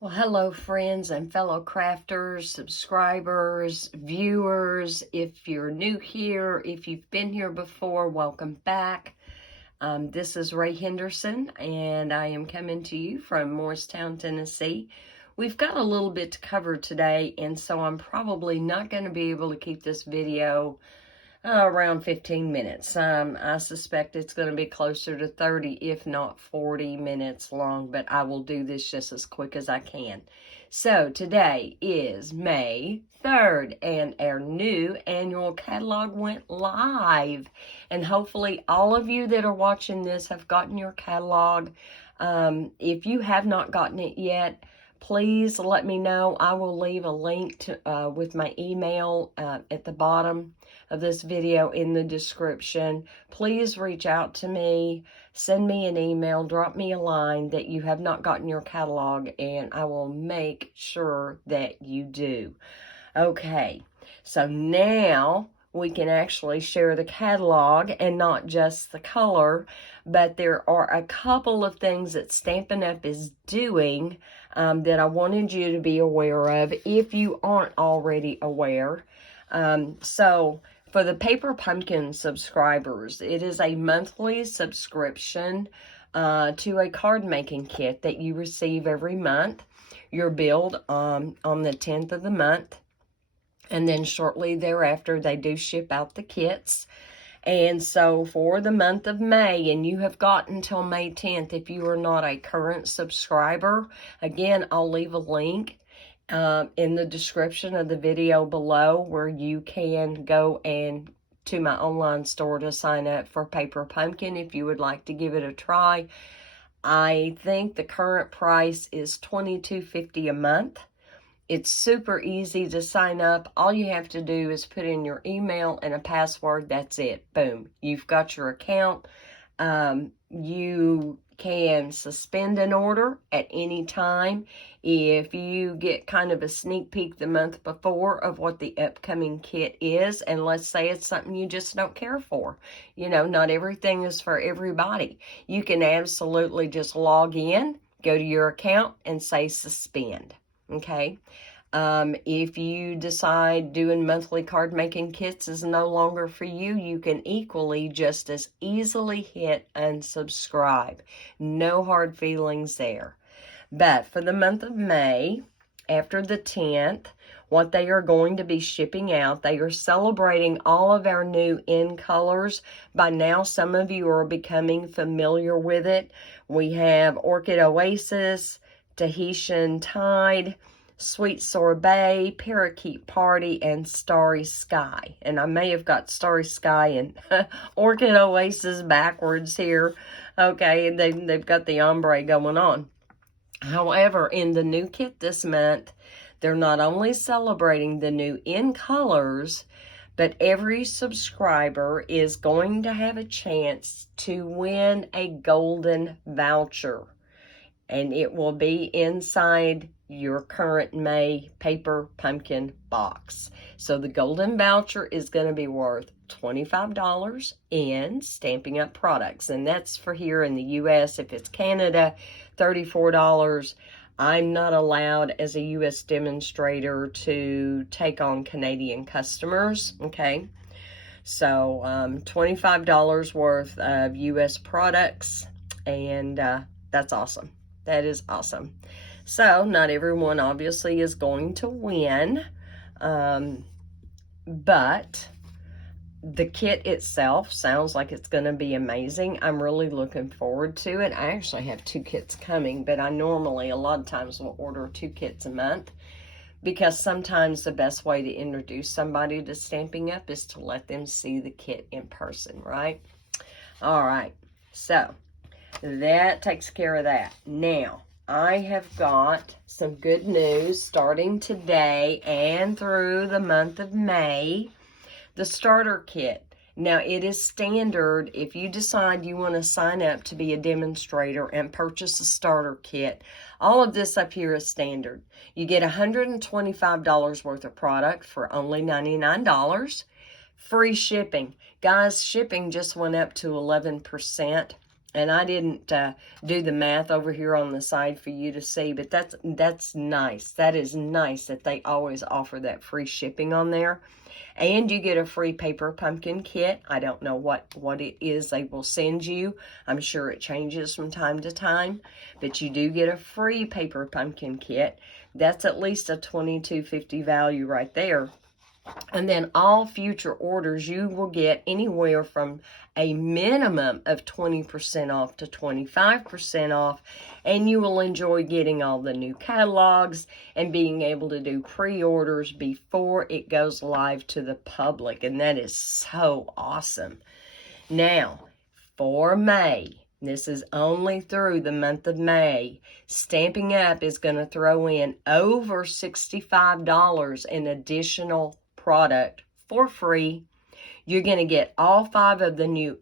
Well, hello, friends and fellow crafters, subscribers, viewers. If you're new here, if you've been here before, welcome back. This is Ray Henderson, and I am coming to you from Morristown, Tennessee. We've got a little bit to cover today, and so I'm probably not going to be able to keep this video around 15 minutes. I suspect it's going to be closer to 30, if not 40 minutes long, but I will do this just as quick as I can. So today is May 3rd, and our new annual catalog went live. And hopefully all of you that are watching this have gotten your catalog. If you have not gotten it yet, please let me know. I will leave a link to, with my email at the bottom of this video in the description. Please reach out to me, send me an email, drop me a line that you have not gotten your catalog, and I will make sure that you do. Okay, so now we can actually share the catalog and not just the color, but there are a couple of things that Stampin' Up! Is doing that I wanted you to be aware of if you aren't already aware. So for the Paper Pumpkin subscribers, it is a monthly subscription to a card making kit that you receive every month. You're billed on the 10th of the month, and then shortly thereafter they do ship out the kits. And so for the month of May, and you have got until May 10th if you are not a current subscriber, again, I'll leave a link in the description of the video below where you can go and to my online store to sign up for Paper Pumpkin if you would like to give it a try. I think the current price is $22.50 a month. It's super easy to sign up. All you have to do is put in your email and a password. That's it. Boom. You've got your account. You can suspend an order at any time if you get kind of a sneak peek the month before of what the upcoming kit is, and let's say it's something you just don't care for. You know, not everything is for everybody. You can absolutely just log in, go to your account, and say suspend. Okay? If you decide doing monthly card making kits is no longer for you, you can equally just as easily hit unsubscribe. No hard feelings there. But for the month of May, after the 10th, what they are going to be shipping out, they are celebrating all of our new in colors. By now, some of you are becoming familiar with it. We have Orchid Oasis, Tahitian Tide, Sweet Sorbet, Parakeet Party, and Starry Sky. And I may have got Starry Sky and Orchid Oasis backwards here. Okay, they've got the ombre going on. However, in the new kit this month, they're not only celebrating the new in colors, but every subscriber is going to have a chance to win a golden voucher. And it will be inside your current May Paper Pumpkin box. So the golden voucher is going to be worth $25 in Stampin' Up! Products. And that's for here in the U.S. If it's Canada, $34. I'm not allowed as a U.S. demonstrator to take on Canadian customers. Okay. So $25 worth of U.S. products. And that's awesome. That is awesome. So, not everyone obviously is going to win, but the kit itself sounds like it's going to be amazing. I'm really looking forward to it. I actually have 2 kits coming, but I normally, a lot of times, will order 2 kits a month because sometimes the best way to introduce somebody to Stampin' Up! Is to let them see the kit in person, right? All right, so that takes care of that. Now, I have got some good news starting today and through the month of May. The starter kit. Now, it is standard if you decide you want to sign up to be a demonstrator and purchase a starter kit. All of this up here is standard. You get $125 worth of product for only $99. Free shipping. Guys, shipping just went up to 11%. And I didn't do the math over here on the side for you to see, but that's nice. That is nice that they always offer that free shipping on there. And you get a free paper pumpkin kit. I don't know what it is they will send you. I'm sure it changes from time to time. But you do get a free paper pumpkin kit. That's at least a $22.50 value right there. And then all future orders, you will get anywhere from a minimum of 20% off to 25% off. And you will enjoy getting all the new catalogs and being able to do pre-orders before it goes live to the public. And that is so awesome. Now, for May, this is only through the month of May, Stampin' Up! Is going to throw in over $65 in additional product for free. You're going to get all 5 of the new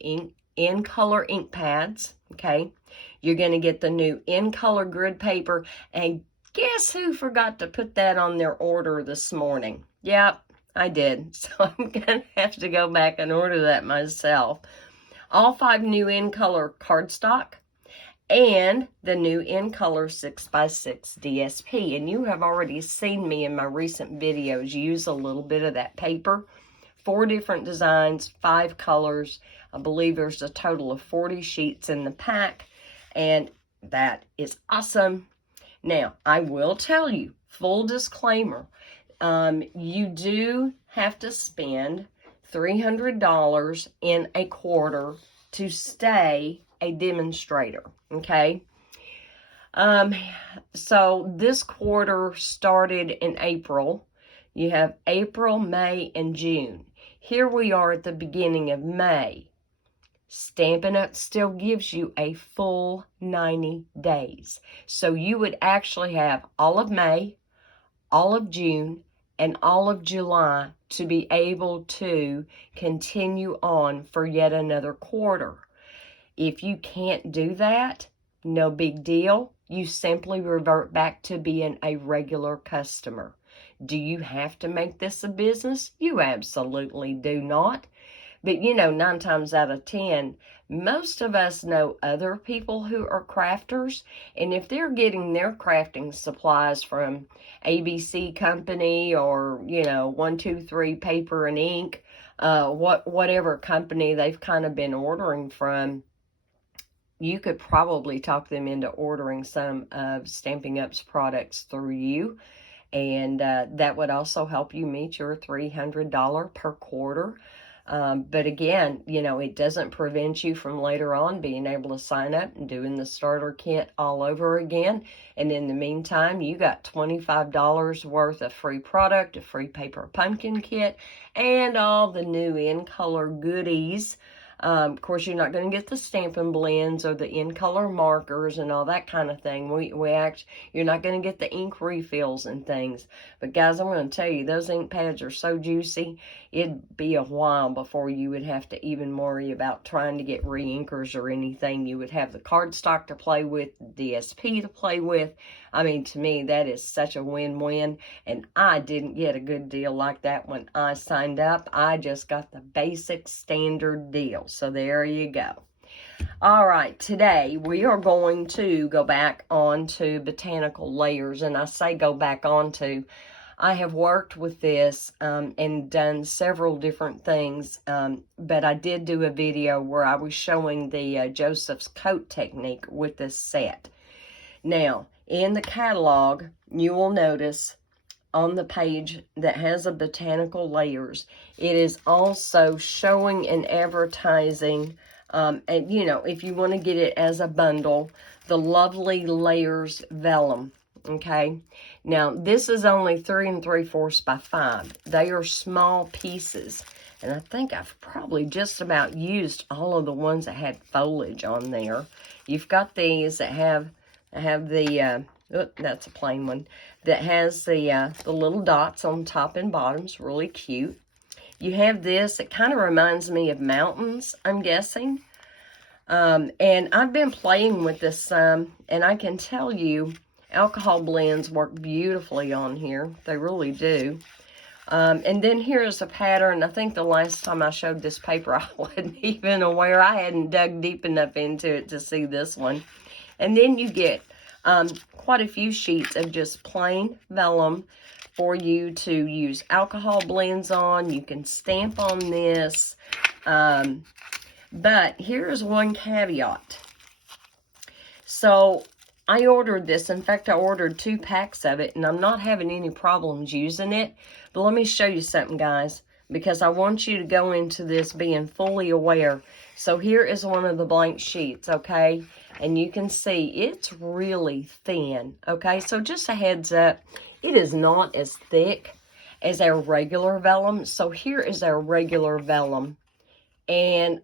in color ink pads, okay? You're going to get the new in color grid paper, and guess who forgot to put that on their order this morning? Yep, I did. So I'm going to have to go back and order that myself. All 5 new in color cardstock and the new in color 6x6 DSP. And you have already seen me in my recent videos use a little bit of that paper. 4 different designs, 5 colors. I believe there's a total of 40 sheets in the pack, and that is awesome. Now, I will tell you, full disclaimer, you do have to spend $300 in a quarter to stay a demonstrator, okay? So this quarter started in April. You have April, May, and June. Here we are at the beginning of May. Stampin' Up! Still gives you a full 90 days. So you would actually have all of May, all of June, and all of July to be able to continue on for yet another quarter. If you can't do that, no big deal. You simply revert back to being a regular customer. Do you have to make this a business? You absolutely do not. But 9 times out of 10, most of us know other people who are crafters. And if they're getting their crafting supplies from ABC Company or, 123 Paper and Ink, whatever company they've kind of been ordering from, you could probably talk them into ordering some of Stampin' Up's products through you. And that would also help you meet your $300 per quarter. But again, it doesn't prevent you from later on being able to sign up and doing the starter kit all over again. And in the meantime, you got $25 worth of free product, a free paper pumpkin kit, and all the new in color goodies. Of course, you're not going to get the Stampin' Blends or the in-color markers and all that kind of thing. You're not going to get the ink refills and things. But guys, I'm going to tell you, those ink pads are so juicy, it'd be a while before you would have to even worry about trying to get re-inkers or anything. You would have the cardstock to play with, the DSP to play with. I mean, to me, that is such a win-win. And I didn't get a good deal like that when I signed up. I just got the basic standard deal. So there you go. All right, today we are going to go back onto Botanical layers. And I say go back onto, I have worked with this and done several different things. But I did do a video where I was showing the Joseph's coat technique with this set. Now, in the catalog, you will notice on the page that has a Botanical layers, it is also showing and advertising, and if you want to get it as a bundle, the Lovely Layers Vellum, okay? Now, this is only 3 3/4 by 5. They are small pieces, and I think I've probably just about used all of the ones that had foliage on there. You've got these that have the, that's a plain one, that has the little dots on top and bottom. It's really cute. You have this, it kind of reminds me of mountains, I'm guessing. And I've been playing with this some, and I can tell you, alcohol blends work beautifully on here. They really do. And then here's a pattern. I think the last time I showed this paper, I wasn't even aware. I hadn't dug deep enough into it to see this one. And then you get quite a few sheets of just plain vellum for you to use alcohol blends on. You can stamp on this. But here's one caveat. So I ordered this. In fact, I ordered 2 packs of it, and I'm not having any problems using it. But let me show you something, guys, because I want you to go into this being fully aware. So here is one of the blank sheets, okay? And you can see it's really thin, okay? So just a heads up, it is not as thick as our regular vellum. So here is our regular vellum. And,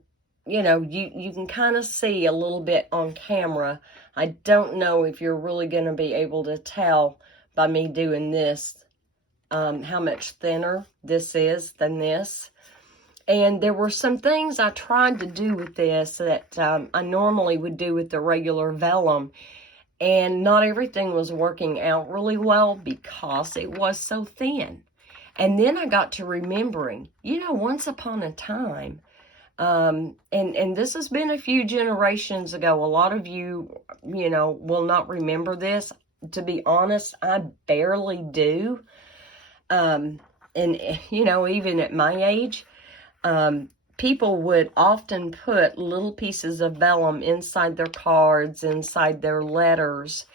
you know, you can kind of see a little bit on camera. I don't know if you're really going to be able to tell by me doing this how much thinner this is than this. And there were some things I tried to do with this that I normally would do with the regular vellum. And not everything was working out really well because it was so thin. And then I got to remembering, you know, once upon a time, and this has been a few generations ago. A lot of you, you know, will not remember this. To be honest, I barely do. And, you know, even at my age, people would often put little pieces of vellum inside their cards, inside their letters.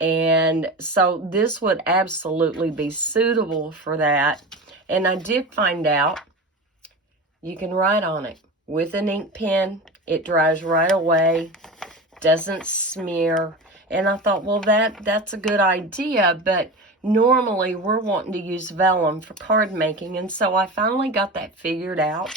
And so this would absolutely be suitable for that. And I did find out you can write on it with an ink pen. It dries right away, doesn't smear. And I thought, well, that's a good idea, but normally we're wanting to use vellum for card making. And so I finally got that figured out.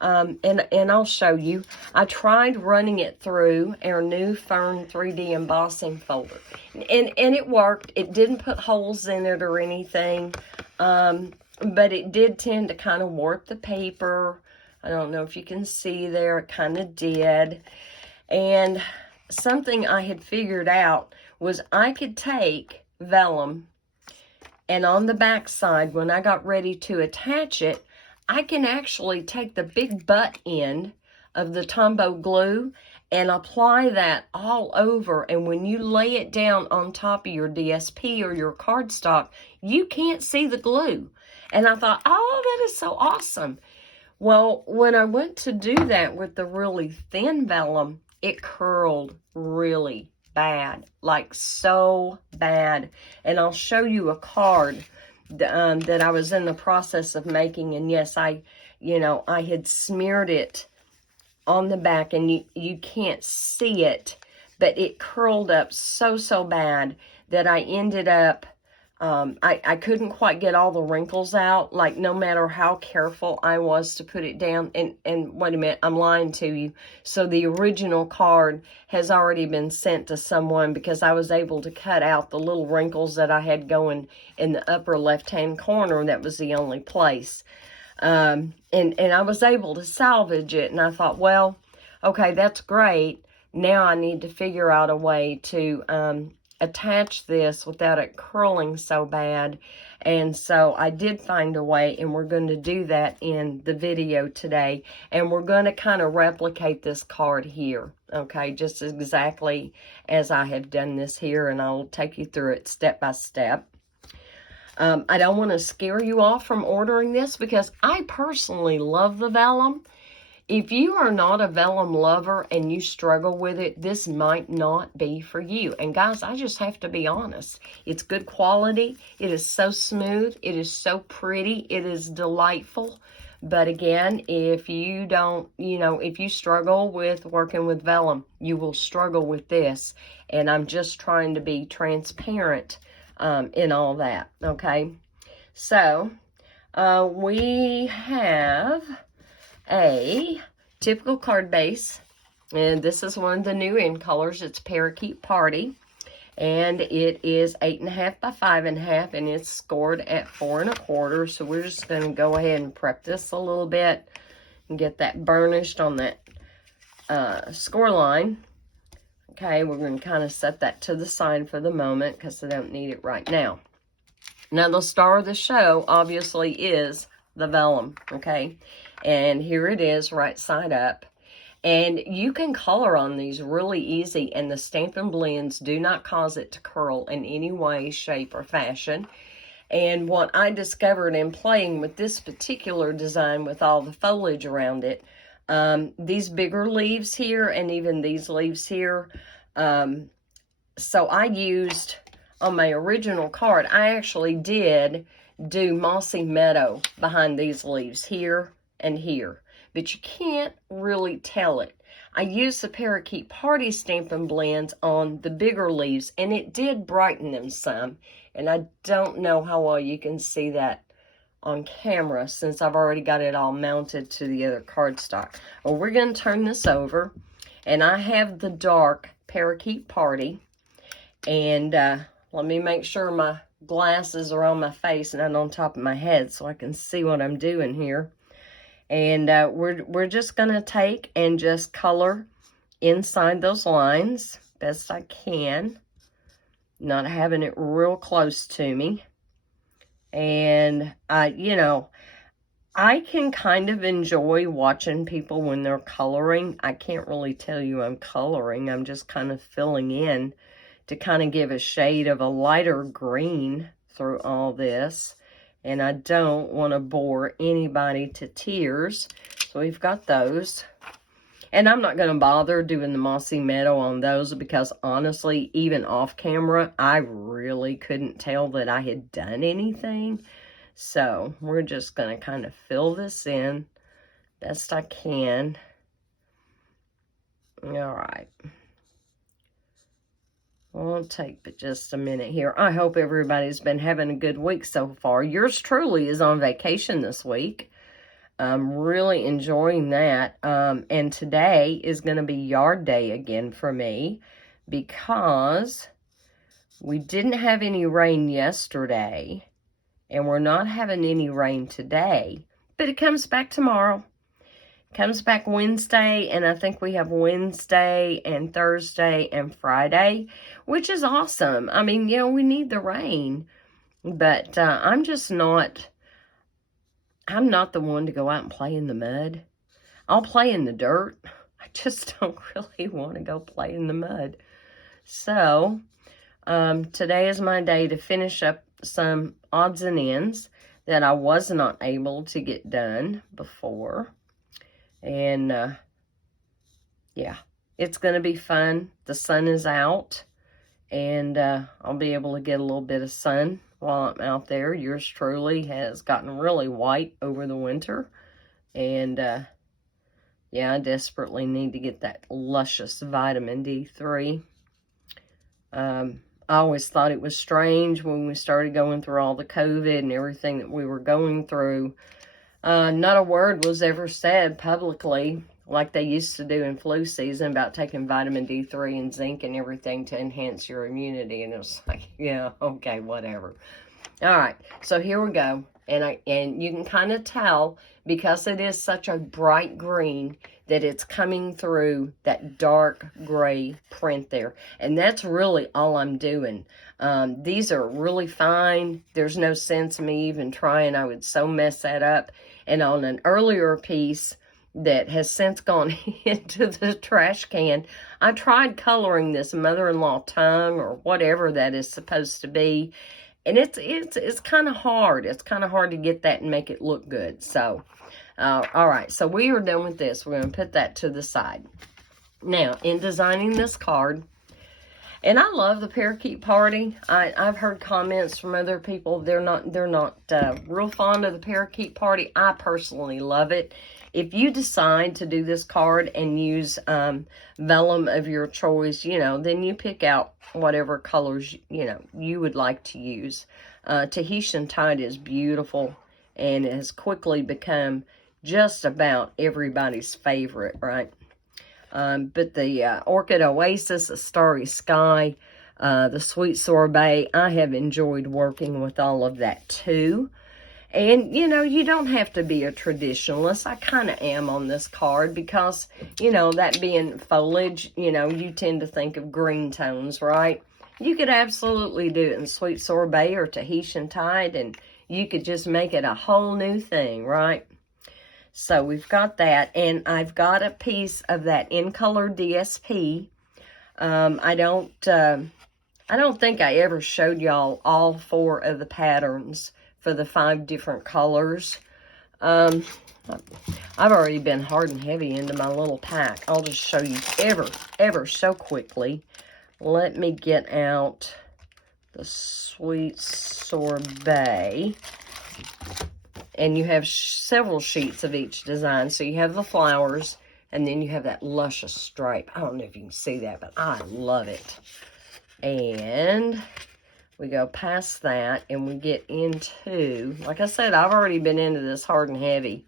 And I'll show you. I tried running it through our new Fern 3D embossing folder. And it worked. It didn't put holes in it or anything. But it did tend to kind of warp the paper. I don't know if you can see there. It kind of did. And something I had figured out was I could take vellum, and on the back side, when I got ready to attach it, I can actually take the big butt end of the Tombow glue and apply that all over. And when you lay it down on top of your DSP or your cardstock, you can't see the glue. And I thought, oh, that is so awesome. Well, when I went to do that with the really thin vellum, it curled really bad, like so bad. And I'll show you a card that I was in the process of making. And yes, I had smeared it on the back, and you can't see it, but it curled up so bad that I ended up, I couldn't quite get all the wrinkles out, like no matter how careful I was to put it down. And wait a minute, I'm lying to you. So the original card has already been sent to someone because I was able to cut out the little wrinkles that I had going in the upper left-hand corner. That was the only place. And I was able to salvage it. And I thought, well, okay, that's great. Now I need to figure out a way to attach this without it curling so bad. And so I did find a way, and we're going to do that in the video today. And we're going to kind of replicate this card here, okay, just exactly as I have done this here, and I'll take you through it step by step. I don't want to scare you off from ordering this because I personally love the vellum. If you are not a vellum lover and you struggle with it, this might not be for you. And guys, I just have to be honest. It's good quality. It is so smooth. It is so pretty. It is delightful. But again, if you don't, if you struggle with working with vellum, you will struggle with this. And I'm just trying to be transparent in all that, okay? So, we have a typical card base, and this is one of the new in colors. It's Parakeet Party, and it is 8.5 by 5.5, and it's scored at 4 1/4. So we're just going to go ahead and prep this a little bit and get that burnished on that score line. Okay, we're going to kind of set that to the side for the moment because I don't need it right now. Now, the star of the show, obviously, is the vellum, okay? And here it is, right side up. And you can color on these really easy, and the Stampin' Blends do not cause it to curl in any way, shape, or fashion. And what I discovered in playing with this particular design with all the foliage around it, these bigger leaves here and even these leaves here, so I used, on my original card, I actually did do Mossy Meadow behind these leaves here and here, but you can't really tell it. I used the Parakeet Party Stampin' Blends on the bigger leaves, and it did brighten them some, and I don't know how well you can see that on camera since I've already got it all mounted to the other cardstock. Well, we're going to turn this over, and I have the dark Parakeet Party. And let me make sure my glasses are on my face and not on top of my head so I can see what I'm doing here. And we're just going to take and just color inside those lines best I can. Not having it real close to me. And, you know, I can kind of enjoy watching people when they're coloring. I can't really tell you I'm coloring. I'm just kind of filling in to kind of give a shade of a lighter green through all this. And I don't want to bore anybody to tears. So we've got those. And I'm not going to bother doing the Mossy Meadow on those because honestly, even off camera, I really couldn't tell that I had done anything. So we're just going to kind of fill this in best I can. All right. Won't take but just a minute here. I hope everybody's been having a good week so far. Yours truly is on vacation this week. I'm really enjoying that. And today is going to be yard day again for me because we didn't have any rain yesterday and we're not having any rain today, but it comes back tomorrow. Comes back Wednesday, and I think we have Wednesday and Thursday and Friday, which is awesome. I mean, you know, we need the rain, but I'm not the one to go out and play in the mud. I'll play in the dirt. I just don't really want to go play in the mud. So, today is my day to finish up some odds and ends that I was not able to get done before. And, yeah, it's going to be fun. The sun is out, and I'll be able to get a little bit of sun while I'm out there. Yours truly has gotten really white over the winter, and, yeah, I desperately need to get that luscious vitamin D3. I always thought it was strange when we started going through all the COVID and everything that we were going through. Not a word was ever said publicly like they used to do in flu season about taking vitamin D3 and zinc and everything to enhance your immunity. And it was like, yeah, okay, whatever. All right, so here we go. And you can kind of tell because it is such a bright green that it's coming through that dark gray print there. And that's really all I'm doing. These are really fine. There's no sense in me even trying. I would so mess that up. And on an earlier piece that has since gone into the trash can, I tried coloring this mother-in-law tongue or whatever that is supposed to be. And it's kind of hard. It's kind of hard to get that and make it look good. So, all right. So we are done with this. We're going to put that to the side. Now, in designing this card, and I love the Parakeet Party. I've heard comments from other people. They're not real fond of the Parakeet Party. I personally love it. If you decide to do this card and use vellum of your choice, you know, then you pick out whatever colors, you know, you would like to use. Tahitian Tide is beautiful and it has quickly become just about everybody's favorite, right? But the Orchid Oasis, the Starry Sky, the Sweet Sorbet, I have enjoyed working with all of that too. And, you know, you don't have to be a traditionalist. I kind of am on this card because, you know, that being foliage, you know, you tend to think of green tones, right? You could absolutely do it in sweet sorbet or Tahitian Tide, and you could just make it a whole new thing, right? So we've got that, and I've got a piece of that in color DSP. I don't think I ever showed y'all all 4 of the patterns for the 5 different colors. I've already been hard and heavy into my little pack. I'll just show you ever so quickly. Let me get out the sweet sorbet. And you have several sheets of each design. So you have the flowers, and then you have that luscious stripe. I don't know if you can see that, but I love it. And we go past that, and we get into, like I said, I've already been into this hard and heavy.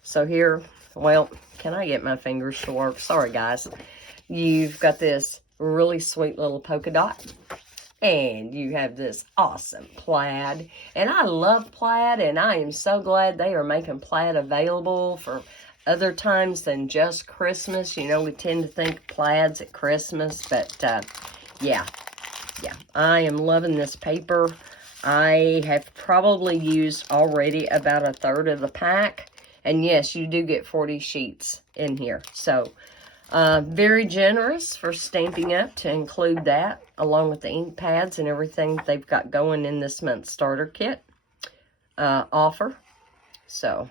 So here, well, can I get my fingers to work? Sorry, guys. You've got this really sweet little polka dot. And you have this awesome plaid. And I love plaid, and I am so glad they are making plaid available for other times than just Christmas. You know, we tend to think plaids at Christmas, but yeah, I am loving this paper. I have probably used already about 1/3 of the pack. And yes, you do get 40 sheets in here. So, very generous for Stamping Up to include that, along with the ink pads and everything they've got going in this month's starter kit offer. So,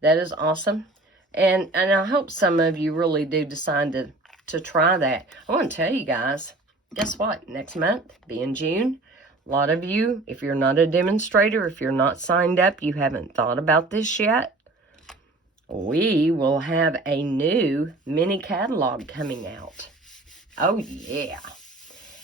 that is awesome. And I hope some of you really do decide to try that. I want to tell you guys, guess what? Next month, being June, a lot of you, if you're not a demonstrator, if you're not signed up, you haven't thought about this yet, we will have a new mini catalog coming out. Oh, yeah.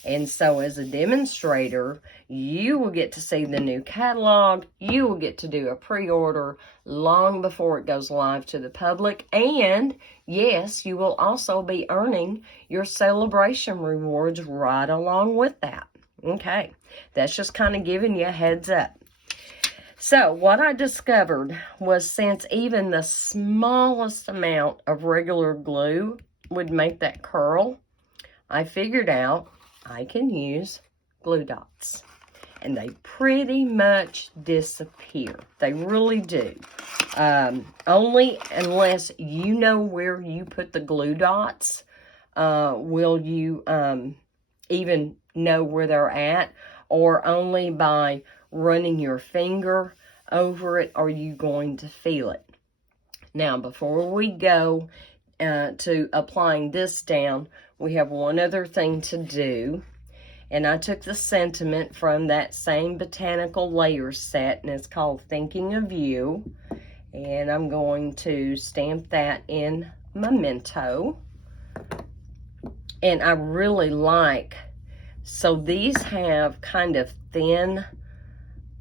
And so as a demonstrator, you will get to see the new catalog. You will get to do a pre-order long before it goes live to the public. And yes, you will also be earning your celebration rewards right along with that. Okay, that's just kind of giving you a heads up. So what I discovered was, since even the smallest amount of regular glue would make that curl, I figured out I can use glue dots. And they pretty much disappear. They really do. Only unless you know where you put the glue dots, will you even know where they're at, or only by running your finger over it are you going to feel it. Now, before we go to applying this down, we have one other thing to do. And I took the sentiment from that same Botanical layer set, and it's called Thinking of You. And I'm going to stamp that in Memento. And I really like, so these have kind of thin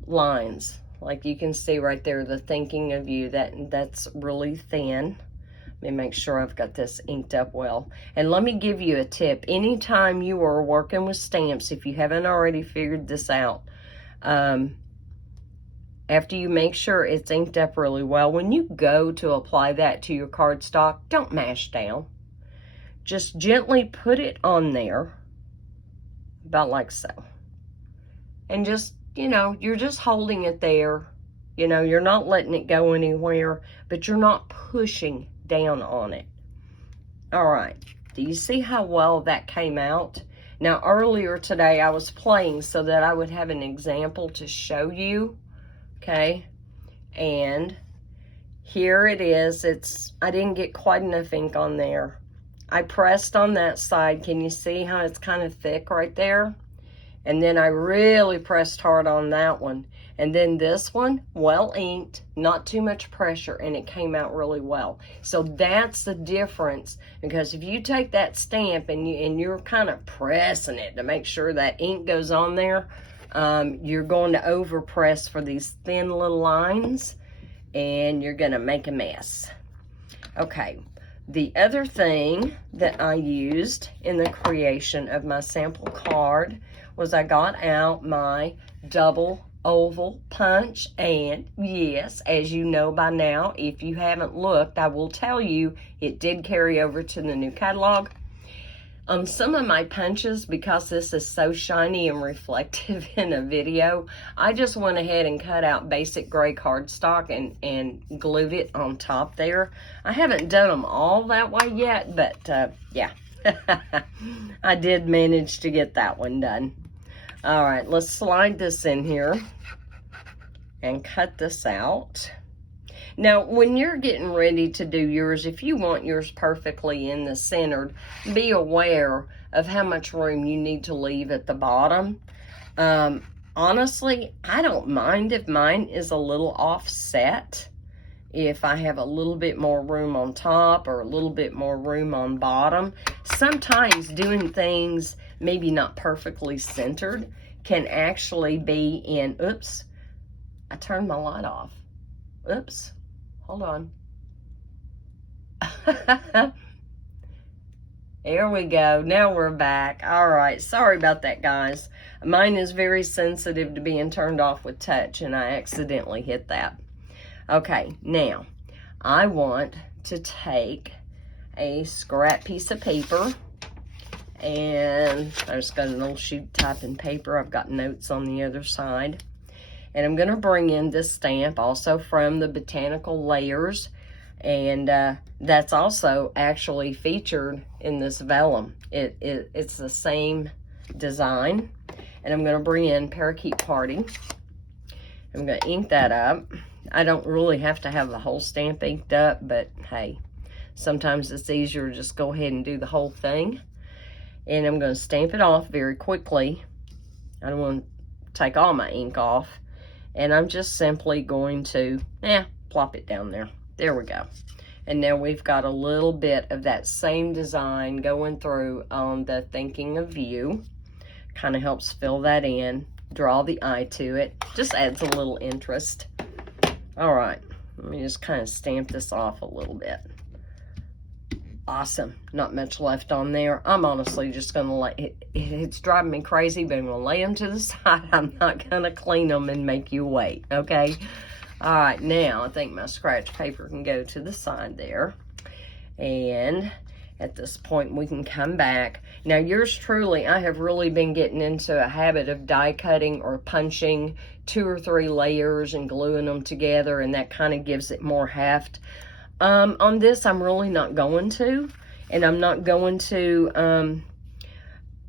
lines. Like you can see right there, the Thinking of You, that's really thin. Let me make sure I've got this inked up well. And let me give you a tip. Anytime you are working with stamps, if you haven't already figured this out, after you make sure it's inked up really well, when you go to apply that to your cardstock, don't mash down. Just gently put it on there, about like so. And just, you know, you're just holding it there. You know, you're not letting it go anywhere, but you're not pushing down on it. All right, do you see how well that came out? Now, earlier today I was playing so that I would have an example to show you. Okay, and here it is. I didn't get quite enough ink on there. I pressed on that side. Can you see how it's kind of thick right there? And then I really pressed hard on that one. And then this one, well inked, not too much pressure, and it came out really well. So that's the difference, because if you take that stamp and you're kind of pressing it to make sure that ink goes on there, you're going to over press for these thin little lines, and you're going to make a mess. Okay, the other thing that I used in the creation of my sample card was I got out my double oval punch, and yes, as you know by now, if you haven't looked, I will tell you it did carry over to the new catalog. On some of my punches, because this is so shiny and reflective in a video, I just went ahead and cut out basic gray cardstock and glued it on top there. I haven't done them all that way yet, but yeah, I did manage to get that one done. All right, let's slide this in here and cut this out. Now, when you're getting ready to do yours, if you want yours perfectly in the center, be aware of how much room you need to leave at the bottom. Honestly, I don't mind if mine is a little offset. If I have a little bit more room on top or a little bit more room on bottom. Sometimes doing things maybe not perfectly centered can actually be in, oops, I turned my light off. Oops. Hold on. There we go. Now we're back. All right. Sorry about that, guys. Mine is very sensitive to being turned off with touch, and I accidentally hit that. Okay. Now, I want to take a scrap piece of paper, and I just got an old sheet typing paper. I've got notes on the other side. And I'm going to bring in this stamp also from the Botanical Layers. And that's also actually featured in this Vellum. It's the same design. And I'm going to bring in Parakeet Party. I'm going to ink that up. I don't really have to have the whole stamp inked up, but hey, sometimes it's easier to just go ahead and do the whole thing. And I'm going to stamp it off very quickly. I don't want to take all my ink off. And I'm just simply going to, plop it down there. There we go. And now we've got a little bit of that same design going through on the Thinking of You. Kind of helps fill that in, draw the eye to it. Just adds a little interest. All right, let me just kind of stamp this off a little bit. Awesome. Not much left on there. I'm honestly just going to let it's driving me crazy, but I'm going to lay them to the side. I'm not going to clean them and make you wait, okay? All right, now I think my scratch paper can go to the side there. And at this point, we can come back. Now, yours truly, I have really been getting into a habit of die cutting or punching 2 or 3 layers and gluing them together, and that kind of gives it more heft. On this, I'm really not going to, and I'm not going to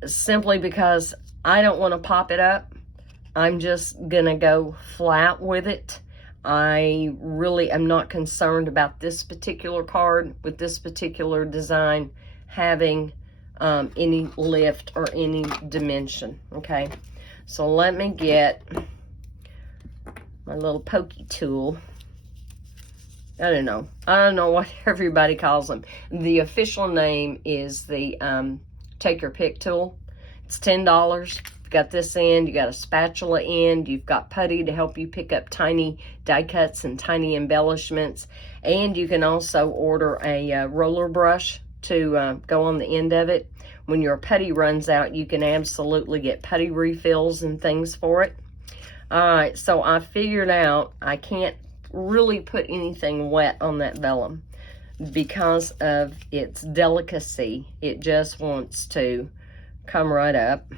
simply because I don't want to pop it up. I'm just going to go flat with it. I really am not concerned about this particular card with this particular design having any lift or any dimension, okay? So let me get my little pokey tool. I don't know what everybody calls them. The official name is the Take Your Pick tool. It's $10. You've got this end, you got a spatula end, you've got putty to help you pick up tiny die cuts and tiny embellishments. And you can also order a roller brush to go on the end of it. When your putty runs out, you can absolutely get putty refills and things for it. All right, so I figured out I can't really put anything wet on that vellum because of its delicacy. It just wants to come right up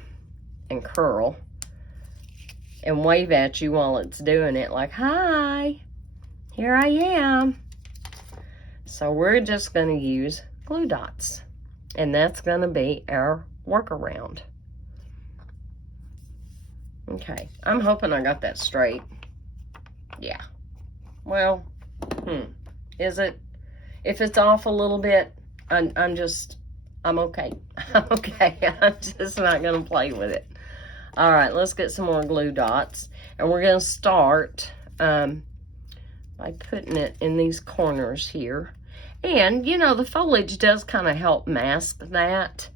and curl and wave at you while it's doing it, like, hi, here I am. So we're just going to use glue dots, and that's going to be our workaround. Okay, I'm hoping I got that straight. Yeah. Well, is it? If it's off a little bit, I'm okay. I'm okay. I'm just not going to play with it. All right, let's get some more glue dots. And we're going to start by putting it in these corners here. And, you know, the foliage does kind of help mask that.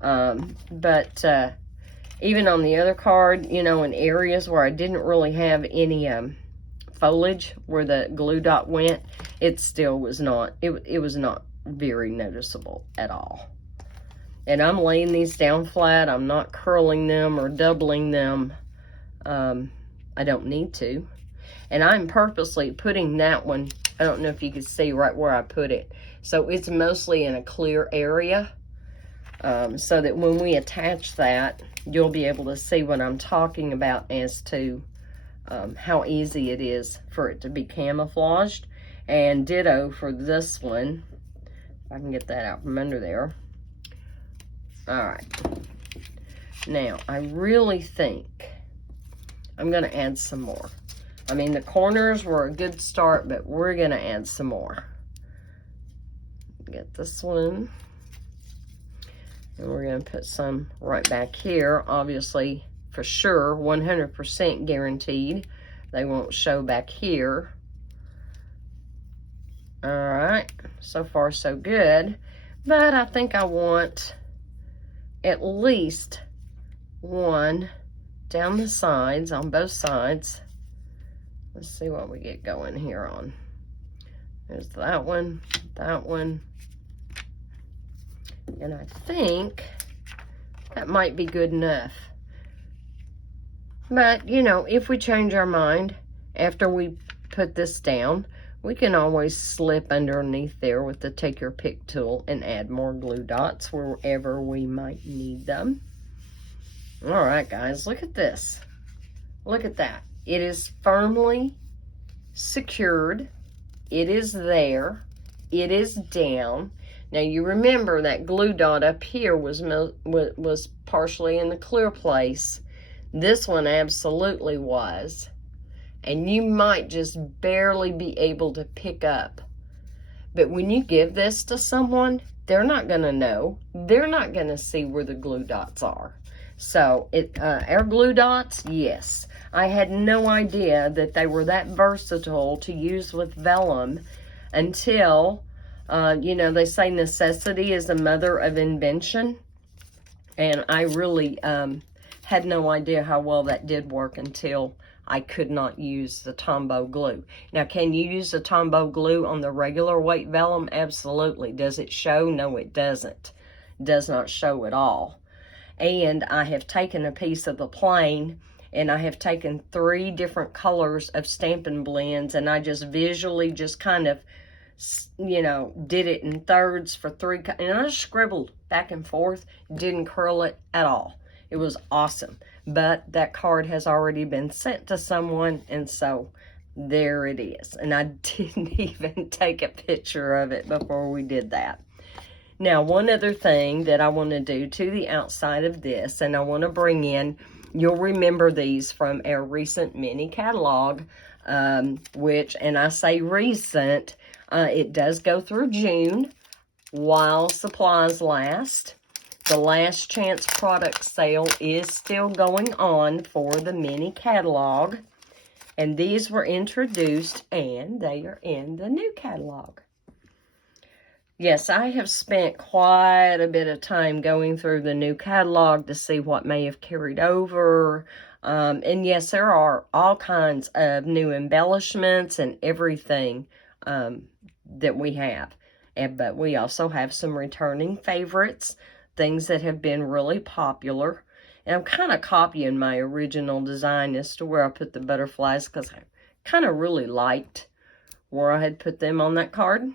But even on the other card, you know, in areas where I didn't really have any foliage where the glue dot went, it still was not, it was not very noticeable at all. And I'm laying these down flat. I'm not curling them or doubling them. I don't need to. And I'm purposely putting that one, I don't know if you can see right where I put it. So it's mostly in a clear area. so that when we attach that, you'll be able to see what I'm talking about as to how easy it is for it to be camouflaged. And ditto for this one. If I can get that out from under there. All right. Now, I really think I'm going to add some more. I mean, the corners were a good start, but we're going to add some more. Get this one. And we're going to put some right back here. Obviously, for sure, 100% guaranteed. They won't show back here. All right. So far, so good. But I think I want at least one down the sides, on both sides. Let's see what we get going here on. There's that one, and I think that might be good enough. But, you know, if we change our mind after we put this down, we can always slip underneath there with the take your pick tool and add more glue dots wherever we might need them. All right, guys, look at this. Look at that. It is firmly secured. It is there. It is down. Now, you remember that glue dot up here was partially in the clear place. This one absolutely was. And you might just barely be able to pick up. But when you give this to someone, they're not going to know. They're not going to see where the glue dots are. So, our glue dots, yes. I had no idea that they were that versatile to use with vellum until, you know, they say necessity is the mother of invention. And I really had no idea how well that did work until I could not use the Tombow glue. Now, can you use the Tombow glue on the regular weight vellum? Absolutely. Does it show? No, it doesn't. It does not show at all. And I have taken a piece of the plain, and I have taken 3 different colors of Stampin' Blends, and I just visually just kind of, you know, did it in thirds for 3, and I scribbled back and forth, didn't curl it at all. It was awesome. But that card has already been sent to someone, and so there it is. And I didn't even take a picture of it before we did that. Now, one other thing that I want to do to the outside of this, and I want to bring in, you'll remember these from our recent mini catalog, which, and I say recent, it does go through June while supplies last. The last chance product sale is still going on for the mini catalog. And these were introduced, and they are in the new catalog. Yes, I have spent quite a bit of time going through the new catalog to see what may have carried over. And yes, there are all kinds of new embellishments and everything that we have. But we also have some returning favorites, things that have been really popular. And I'm kind of copying my original design as to where I put the butterflies, because I kind of really liked where I had put them on that card.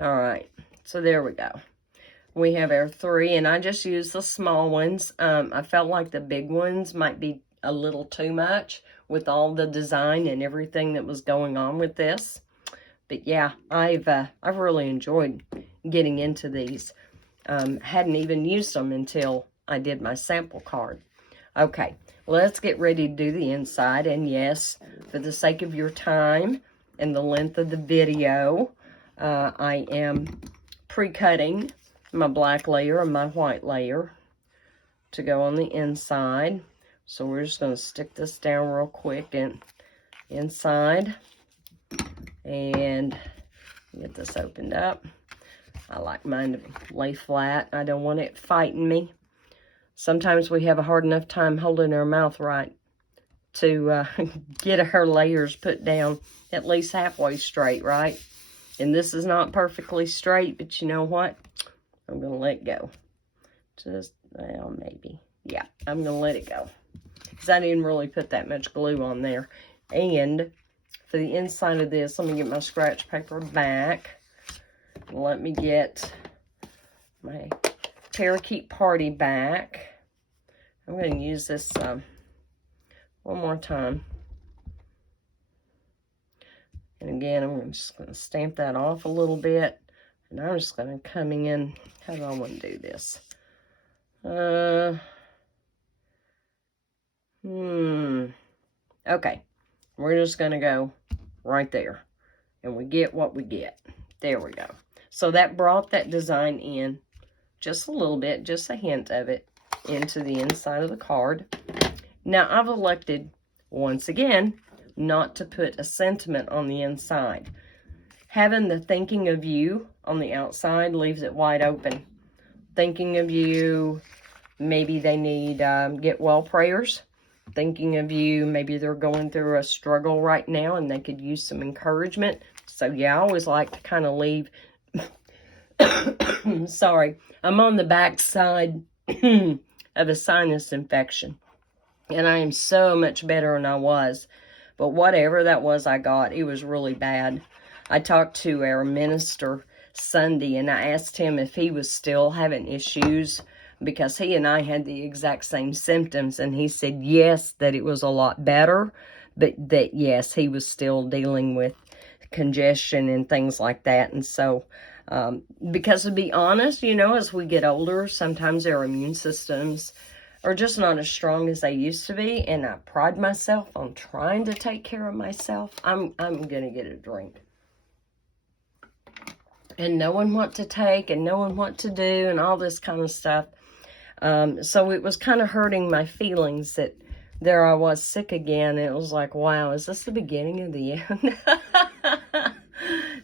All right, so there we go. We have our 3, and I just used the small ones. I felt like the big ones might be a little too much with all the design and everything that was going on with this. But yeah, I've really enjoyed getting into these. Hadn't even used them until I did my sample card. Okay, let's get ready to do the inside. And yes, for the sake of your time and the length of the video, I am pre-cutting my black layer and my white layer to go on the inside. So we're just going to stick this down real quick and inside and get this opened up. I like mine to lay flat. I don't want it fighting me. Sometimes we have a hard enough time holding our mouth right to get our layers put down at least halfway straight, right? And this is not perfectly straight, but you know what? I'm going to let it go. Just, well, maybe. Yeah, I'm going to let it go. Because I didn't really put that much glue on there. And for the inside of this, let me get my scratch paper back. Let me get my parakeet party back. I'm going to use this one more time. And again, I'm just going to stamp that off a little bit. And I'm just going to come in. How do I want to do this? Okay. We're just going to go right there. And we get what we get. There we go. So that brought that design in just a little bit, just a hint of it, into the inside of the card. Now, I've elected, once again, not to put a sentiment on the inside. Having the thinking of you on the outside leaves it wide open. Thinking of you, maybe they need get well prayers. Thinking of you, maybe they're going through a struggle right now and they could use some encouragement. So yeah, I always like to kind of leave. Sorry, I'm on the back side of a sinus infection. And I am so much better than I was. But whatever that was I got, it was really bad. I talked to our minister Sunday and I asked him if he was still having issues, because he and I had the exact same symptoms, and he said yes, that it was a lot better, but that yes, he was still dealing with congestion and things like that. And so, because to be honest, you know, as we get older, sometimes our immune systems are just not as strong as they used to be, and I pride myself on trying to take care of myself. I'm gonna get a drink. And knowing what to take and knowing what to do and all this kind of stuff. So it was kind of hurting my feelings that there I was sick again. And it was like, wow, is this the beginning of the end?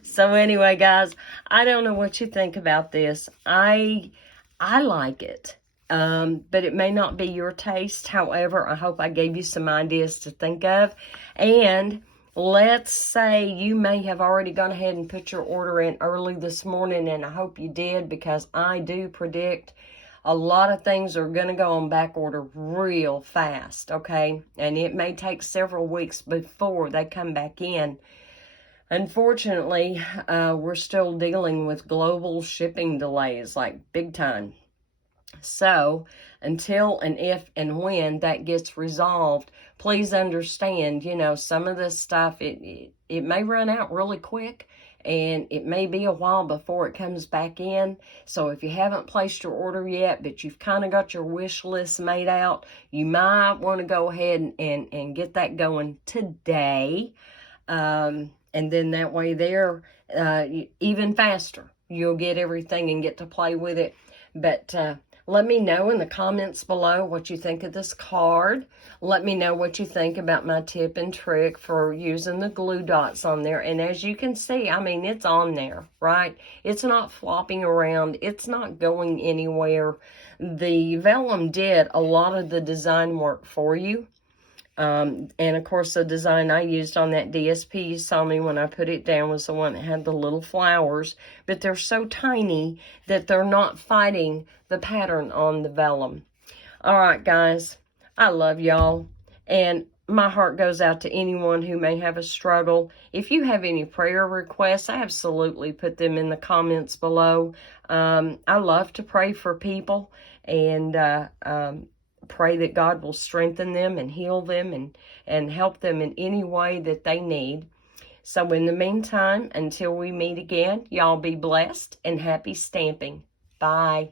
So anyway, guys, I don't know what you think about this. I like it. But it may not be your taste. However, I hope I gave you some ideas to think of. And let's say you may have already gone ahead and put your order in early this morning, and I hope you did, because I do predict a lot of things are going to go on back order real fast, okay? And it may take several weeks before they come back in. Unfortunately, we're still dealing with global shipping delays, like big time. So, until and if and when that gets resolved, please understand, you know, some of this stuff, it may run out really quick, and it may be a while before it comes back in. So if you haven't placed your order yet, but you've kind of got your wish list made out, you might want to go ahead and get that going today. And then that way there, even faster, you'll get everything and get to play with it. But let me know in the comments below what you think of this card. Let me know what you think about my tip and trick for using the glue dots on there. And as you can see, I mean, it's on there, right? It's not flopping around. It's not going anywhere. The Vellum did a lot of the design work for you. And of course, the design I used on that DSP, you saw me when I put it down, was the one that had the little flowers, but they're so tiny that they're not fighting the pattern on the Vellum. All right, guys, I love y'all, and my heart goes out to anyone who may have a struggle. If you have any prayer requests, I absolutely put them in the comments below. I love to pray for people, and pray that God will strengthen them and heal them and help them in any way that they need. So in the meantime, until we meet again, y'all be blessed and happy stamping. Bye.